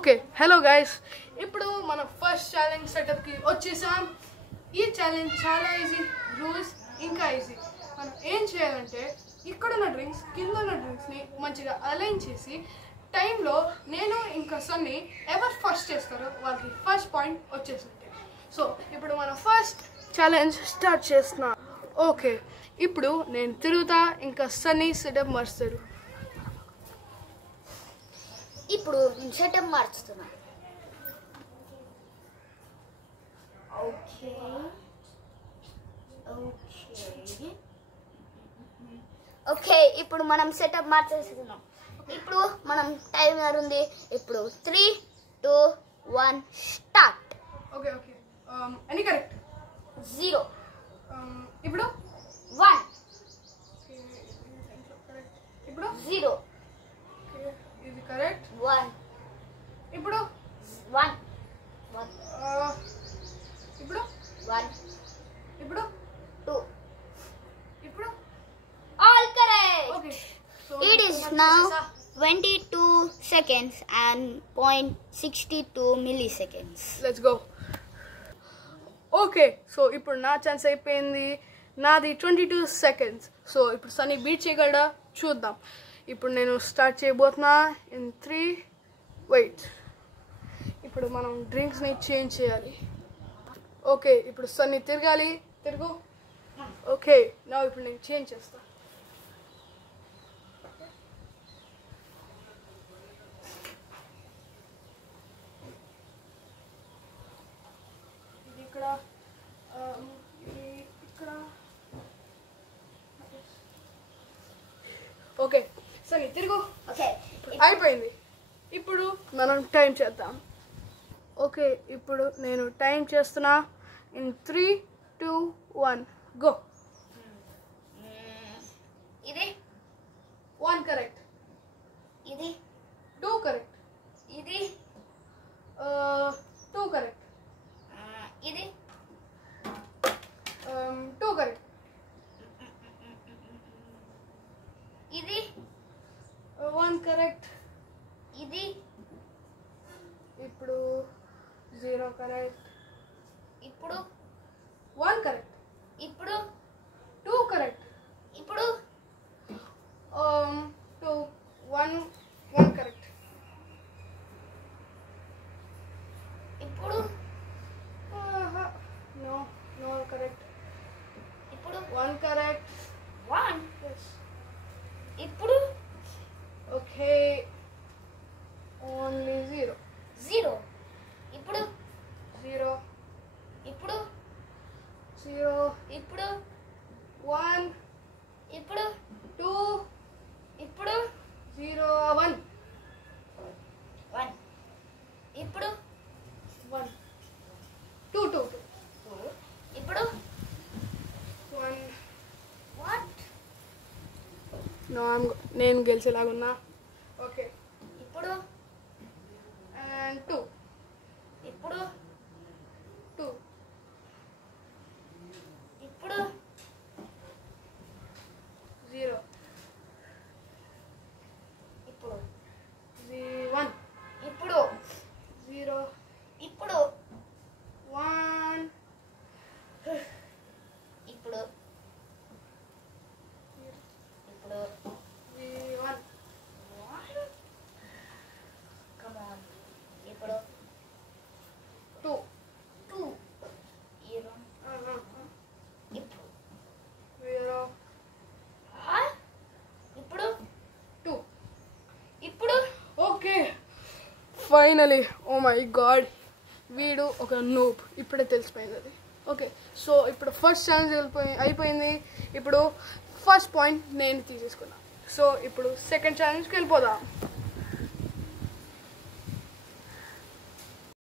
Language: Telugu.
ఓకే హలో గైస్, ఇప్పుడు మన ఫస్ట్ ఛాలెంజ్ సెటప్కి వచ్చేసాం. ఈ ఛాలెంజ్ చాలా ఈజీ, రూల్స్ ఇంకా ఈజీ. మనం ఏం చేయాలంటే ఇక్కడున్న డ్రింక్స్ కింద ఉన్న డ్రింక్స్ని మంచిగా అలైన్ చేసి టైంలో నేను ఇంకా సన్నీ ఎవరు ఫస్ట్ చేస్తారో వాళ్ళకి ఫస్ట్ పాయింట్ వచ్చేసింది. సో ఇప్పుడు మన ఫస్ట్ ఛాలెంజ్ స్టార్ట్ చేస్తున్నా. ఓకే, ఇప్పుడు నేను తిరుగుతా, ఇంకా సన్నీ సెటప్ మారుస్తారు. ఇప్పుడు సెటప్ మార్చుతున్నా. ఓకే ఓకే ఓకే ఇప్పుడు మనం సెటప్ మార్చేస్తున్నాం. ఇప్పుడు మనం టైమర్ ఉంది. ఇప్పుడు 3, 2, 1 start. Okay okay any correct? 0. ఇప్పుడు 1. ఇప్పుడు 0. ఇది కరెక్ట్. 1. ఇప్పుడు 1. ఇప్పుడు 1. ఇప్పుడు 2. ఇప్పుడు All correct. Okay. So It is now 22 seconds and 0.62 milliseconds. Let's go. Okay, so ఇప్పుడు నా ఛాన్స్ అయిపోయింది. నాది 22 seconds. సో ఇప్పుడు సన్నీ బీట్ చేయగలడా చూద్దాం. ఇప్పుడు నేను స్టార్ట్ చేయబోతున్నా. In 3 wait. ఇప్పుడు మనం డ్రింక్స్ని చేంజ్ చేయాలి. ఓకే, ఇప్పుడు సన్నీ తిరగాలి. తిరుగు. ఓకే, నా ఇప్పుడు నేను చేంజ్ చేస్తా. ఇక్కడ ఇక్కడ ఓకే సరే తిరుగు. ఓకే అయిపోయింది. ఇప్పుడు మనం టైం చేద్దాం. ఓకే, ఇప్పుడు నేను టైం చేస్తున్నా. In 3, 2, 1 go. ఇది 1 కరెక్ట్. ఇది 2 కరెక్ట్. ఇది 2 కరెక్ట్. ఇది 2 కరెక్ట్. ఇది 1 కరెక్ట్. ఇది ఇప్పుడు 0 కరెక్ట్. ఇప్పుడు 1 కరెక్ట్. ఇప్పుడు 2 కరెక్ట్. ఇప్పుడు 2 1 కరెక్ట్. ఇప్పుడు నో కరెక్ట్. ఇప్పుడు 1 కరెక్ట్. 1. Yes. ఇప్పుడు ఓకే, ఓన్లీ 0. 0. ఇప్పుడు 0. ఇప్పుడు 0. ఇప్పుడు 1. ఇప్పుడు 2. ఇప్పుడు 0. 1. 1. ఇప్పుడు 1. 2. 2. 2. ఇప్పుడు 1. వాట్ నో నేను గెలిచేలాగున్నా. ఓకే, ఇప్పుడు అండ్ 2. ఇప్పుడు 2. ఇప్పుడు 0. ఇప్పుడు 1. ఇప్పుడు 0. ఇప్పుడు 1. ఇప్పుడు ఇప్పుడు 1. కమ్ ఆన్ ఇప్పుడు 2. 2. ఇప్పుడు 0. ఇప్పుడు 2. ఇప్పుడు okay, finally. Oh my god, వీడు ఒక నూబ్. ఇప్పుడే తెలిసిపోయింది అది. ఓకే, సో ఇప్పుడు ఫస్ట్ ఛాలెంజ్ అయిపోయింది. ఇప్పుడు ఫస్ట్ పాయింట్ నేను తీసేసుకున్నా. సో ఇప్పుడు సెకండ్ ఛాలెంజ్కి వెళ్ళిపోదాం.